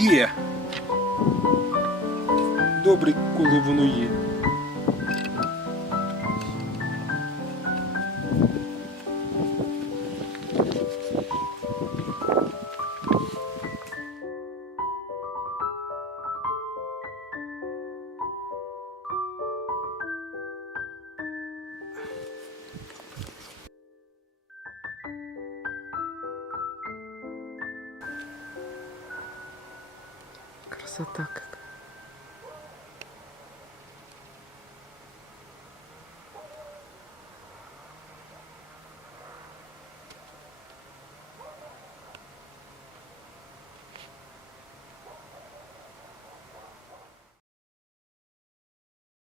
Є. Добре, коли воно є. Красота какая.